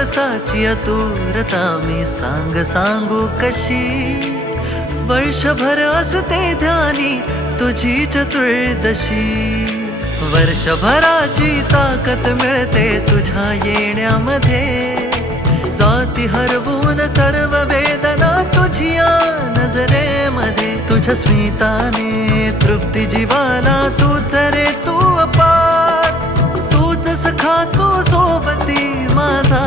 दिवसाची आतुरता मी सांगू कशी. वर्षभर असते ध्यानी तुझी चतुर्दशी. वर्षभराची ताकद मिळते तुझ्या येण्यामध्ये. जाती हरवून सर्व वेदना तुझ्या नजरेमध्ये. तुझ्या स्मिताने तृप्ती जीवाला तूच रे तू अपार. तूच सखा तू सोबती माझा.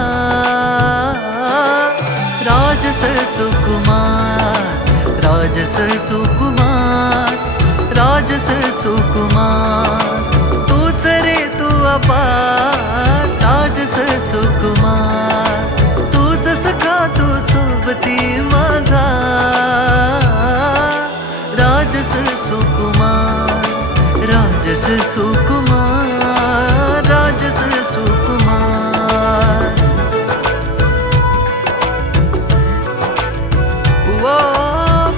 राजस सुकुमार, राजस सुकुमार, राजस सुकुमार. तूच रे तू अपार. राजस सुकुमार, तूच सखा तू सोबती माझा. राजस सुकुमार, राजस सुकुमार, राजस सुकुमार. वो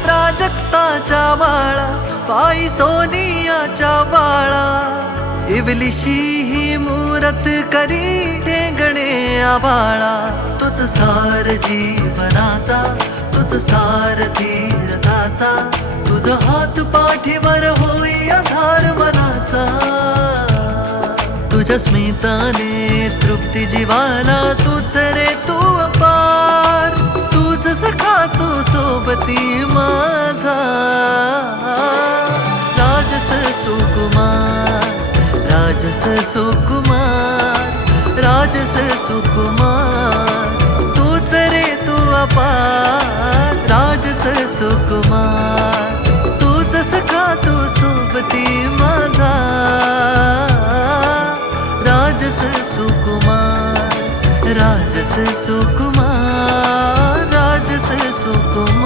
प्राजक्ताच्या बाळा, पायी सोनियाच्या बाळा. इवलिशी ही मूरत करी ठेंगणे आभाळा. तुझ सार जीवनाचा, तुझ सार धीरताचा. तुझ हात पाठीवर होई आधार मनाचा. तुझ्या स्मिताने तृप्ती जीवाला तूच रे तू अपार. तूच सखा तू सोबती माझा. राजस सुकुमार, राजस सुकुमार, राजस सुकुमार. तूच रे तू अपार. राजस सुकुमार, तूच सखा तू सोबती माझा. राजस सुकुमार, राजस सुकुमार, राजस सुकुमार.